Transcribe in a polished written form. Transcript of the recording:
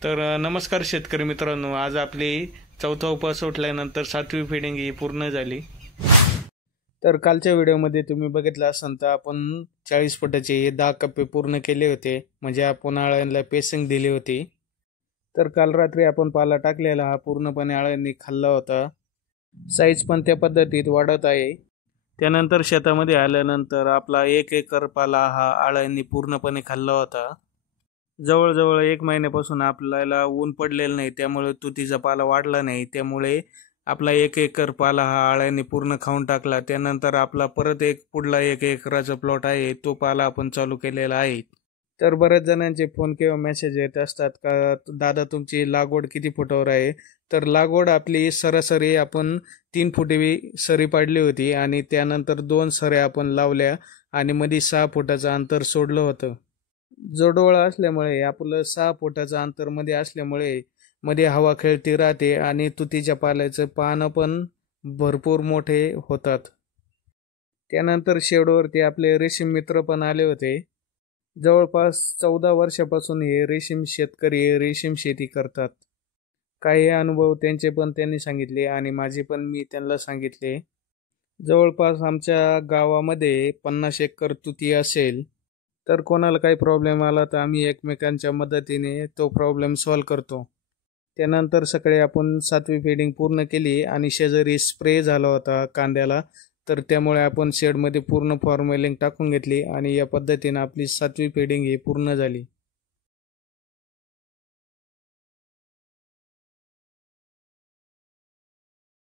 नमस्कार शेतकरी मित्रांनो, आज आपली चौथा उपवास उठल्यानंतर 7वी फिडिंग ही पूर्ण झाली। तर कालच्या व्हिडिओमध्ये तुम्ही बघितलं असाल तर आपण 40 फुटाचे 10 कप्पे पूर्ण केले होते, म्हणजे आपण अळ्यांना पेसिंग दिली होती। तर काल रात्री आपण पाला टाकलेला हा पूर्णपणे अळ्यांनी खाल्ला होता। साईज पण त्या पद्धतीत वाढत आहे। त्यानंतर शेतामध्ये आल्यानंतर आपला 1 एकर पाला हा अळ्यांनी पूर्णपणे खाल्ला होता। जवळजवळ 1 महिन्यापासून आपल्याला ऊन पडलेलं नाही, त्यामुळे तुतीचा पाला वाढला नाही, त्यामुळे आपला 1 एकर पाला हा अळ्यांनी पूर्ण खाऊन टाकला। त्यानंतर आपला परत पुढला 1 एकराचा प्लॉट आहे, तो पाला आपण चालू केलेला आहे। तर बऱ्याच जणांचे फोन किंवा मेसेज येत असतात का दादा तुमची लागवड किती फुटावर आहे? तर लागवड आपली सरासरी आपण 3 फुटी सरी पाडली होती आणि त्यानंतर 2 सऱ्या आपण लावल्या आणि मध्ये 6 फुटाचं अंतर सोडलं होतं। जोडवळ असल्यामुळे आपलं 6 फुटाचं अंतर मध्ये असल्यामुळे मध्ये हवा खेळती राहते आणि तुतीच्या पाल्याचं पानं पण भरपूर मोठे होतात। त्यानंतर शेडवरती आपले रेशीम मित्र पण आले होते। जवळपास 14 वर्षापासून हे रेशीम शेतकरी रेशीम शेती करतात। काही अनुभव त्यांचे पण त्यांनी सांगितले आणि माझे पण मी त्यांना सांगितले। जवळपास आमच्या गावामध्ये 50 एकर तुती असेल। तर कोणाला काही प्रॉब्लेम आला तर आम्ही एकमेकांच्या मदतीने तो प्रॉब्लेम सॉल्व्ह करतो। त्यानंतर सकाळी आपण 7वी फिडिंग पूर्ण केली आणि शेजारी स्प्रे झाला होता कांद्याला, तर त्यामुळे आपण शेडमध्ये पूर्ण फॉर्मेलिंग टाकून घेतली आणि या पद्धतीने आपली 7वी फिडिंग ही पूर्ण झाली।